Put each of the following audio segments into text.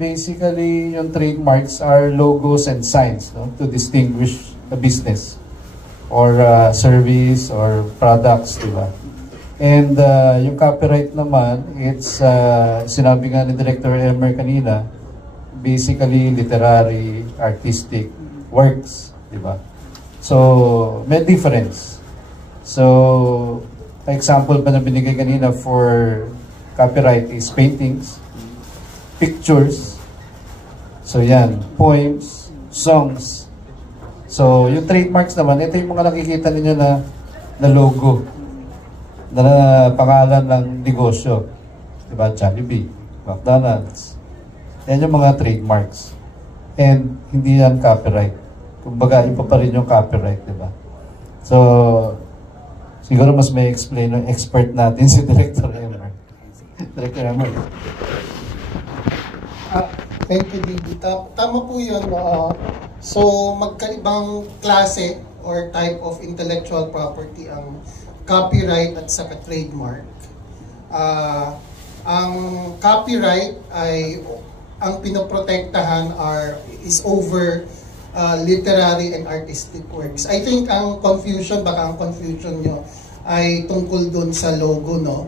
Basically, yung trademarks are logos and signs, no, to distinguish a business or service or products, di ba? And yung copyright naman, it's sinabi nga ni Director Elmer kanina, basically literary, artistic works, di ba? So, may difference. So, example pa na binigay kanina for copyright is paintings, pictures, so yan, poems, songs. So, yung trademarks naman, ito yung mga nakikita ninyo na logo, na pangalan ng negosyo. Diba? Jollibee, McDonald's. Yan yung mga trademarks. And hindi yan copyright. Kumbaga, iba pa rin yung copyright, diba? So, siguro mas may explain ng expert natin si Director Emmer. Director Emmer. Thank you, Didi. Tama po yun. So, magkaibang klase or type of intellectual property ang copyright at saka trademark. Ang copyright ay ang pinoprotektahan is over literary and artistic works. I think ang confusion nyo ay tungkol dun sa logo, no?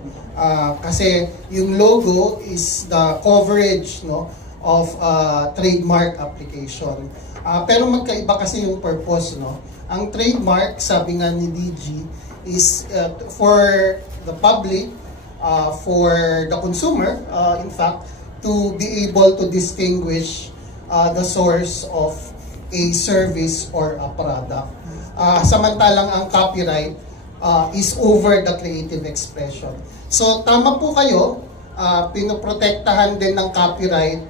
Kasi yung logo is the coverage, no, of trademark application. Pero magkaiba kasi yung purpose, no? Ang trademark, sabi nga ni DG, is for the public, for the consumer, in fact, to be able to distinguish the source of a service or a product. Samantalang ang copyright is over the creative expression. So tama po kayo, pinoprotektahan din ng copyright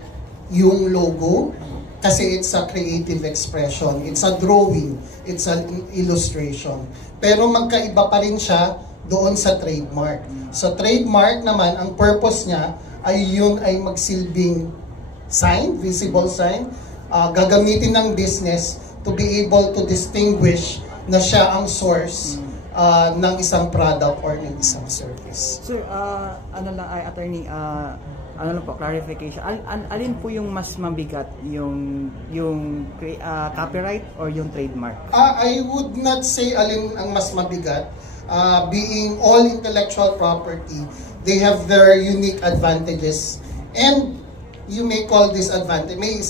yung logo kasi it's a creative expression, it's a drawing, it's an illustration. Pero magkaiba pa rin siya doon sa trademark. So trademark naman, ang purpose niya ay yun ay magsilbing sign, visible sign, gagamitin ng business to be able to distinguish na siya ang source ng isang product or ng isang service. Sir, attorney, clarification. Alin po yung mas mabigat, yung copyright or yung trademark? I would not say alin ang mas mabigat. Being all intellectual property, they have their unique advantages. And you may call this advantage, may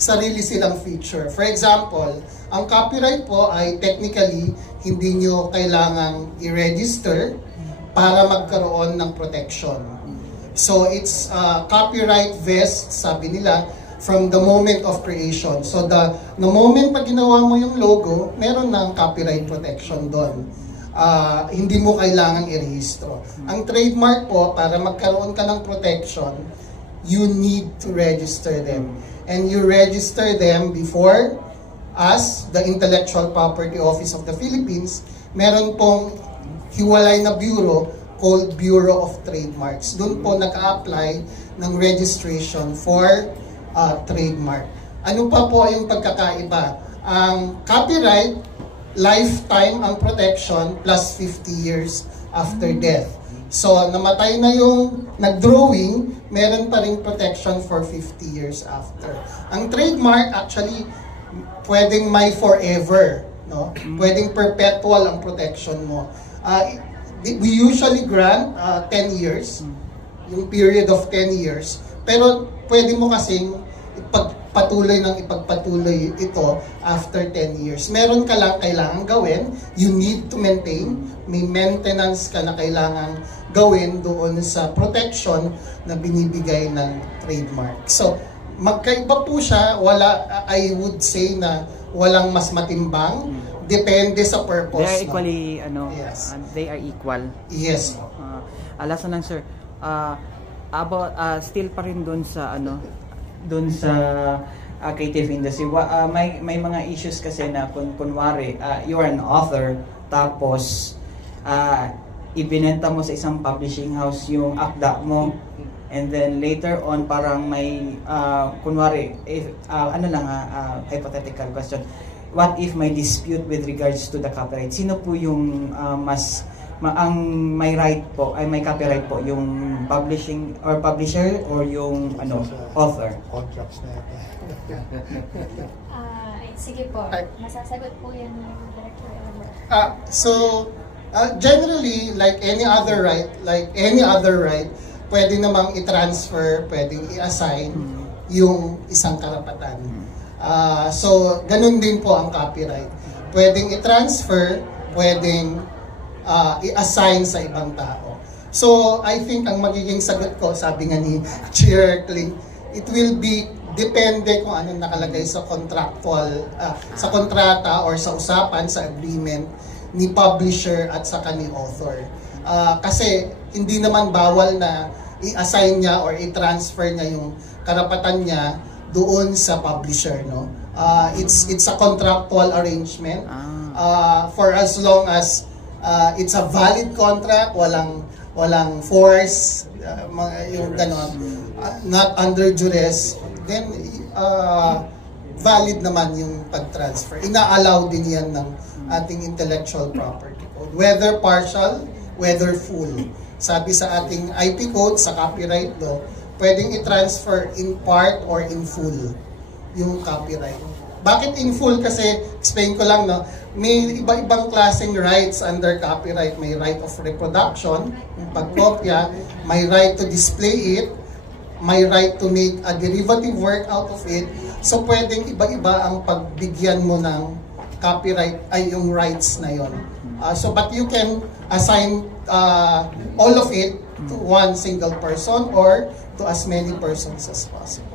sarili silang feature. For example, ang copyright po ay technically hindi nyo kailangang i-register para magkaroon ng protection. So it's copyright vest, sabi nila, from the moment of creation. So the moment pag ginawa mo yung logo, meron ng copyright protection doon. Hindi mo kailangang i-rehistro. Ang trademark po, para magkaroon ka ng protection, you need to register them. And you register them before us, the Intellectual Property Office of the Philippines. Meron pong hiwalay na bureau called Bureau of Trademarks. Doon po nag-a-apply ng registration for trademark. Ano pa po yung pagkakaiba? Ang copyright, lifetime ang protection plus 50 years after death. So, namatay na yung nag-drawing, meron pa rin protection for 50 years after. Ang trademark, actually, pwedeng may forever, no? Pwedeng perpetual ang protection mo. We usually grant 10 years, yung period of 10 years, pero pwede mo kasing ipagpatuloy ito after 10 years. Meron ka lang kailangan gawin, you need to maintain, may maintenance ka na kailangan gawin doon sa protection na binibigay ng trademark. So, magkaiba po siya, I would say na walang mas matimbang, depende sa purpose. They are equally, yes. They are equal. Yes. Last na lang, sir. About, still pa rin doon sa, doon sa creative industry. May mga issues kasi na kunwari, you are an author, tapos, ibinenta mo sa isang publishing house yung akda mo, and then later on parang may kunwari if hypothetical question, what if may dispute with regards to the copyright? Sino po yung mas ang may right po ay may copyright po yung publishing or publisher or yung author. Contracts na yata. Sige po, masasagot po yan ng Director Elmer. Generally, like any other right, pwede namang i-transfer, pwedeng i-assign yung isang karapatan. So, ganun din po ang copyright. Pwedeng i-transfer, pwedeng i-assign sa ibang tao. So, I think ang magiging sagot ko, sabi nga ni Chair Kling, it will be depende kung anong nakalagay sa contractual, sa kontrata or sa usapan, sa agreement ni publisher at saka ni author. Kasi hindi naman bawal na i-assign niya or i-transfer niya yung karapatan niya doon sa publisher, no? It's a contractual arrangement. For as long as it's a valid contract, walang force, yung ganon, not under duress, then valid naman yung pag-transfer. Ina-allow din yan ng ating intellectual property code. Whether partial, whether full. Sabi sa ating IP code, sa copyright law, pwedeng i-transfer in part or in full yung copyright. Bakit in full? Kasi, explain ko lang, no? May iba-ibang klaseng rights under copyright. May right of reproduction, yung pagkopya, may right to display it, may right to make a derivative work out of it. So, pwedeng iba-iba ang pagbigyan mo ng copyright, ay yung rights na yon. But you can assign all of it to one single person or to as many persons as possible.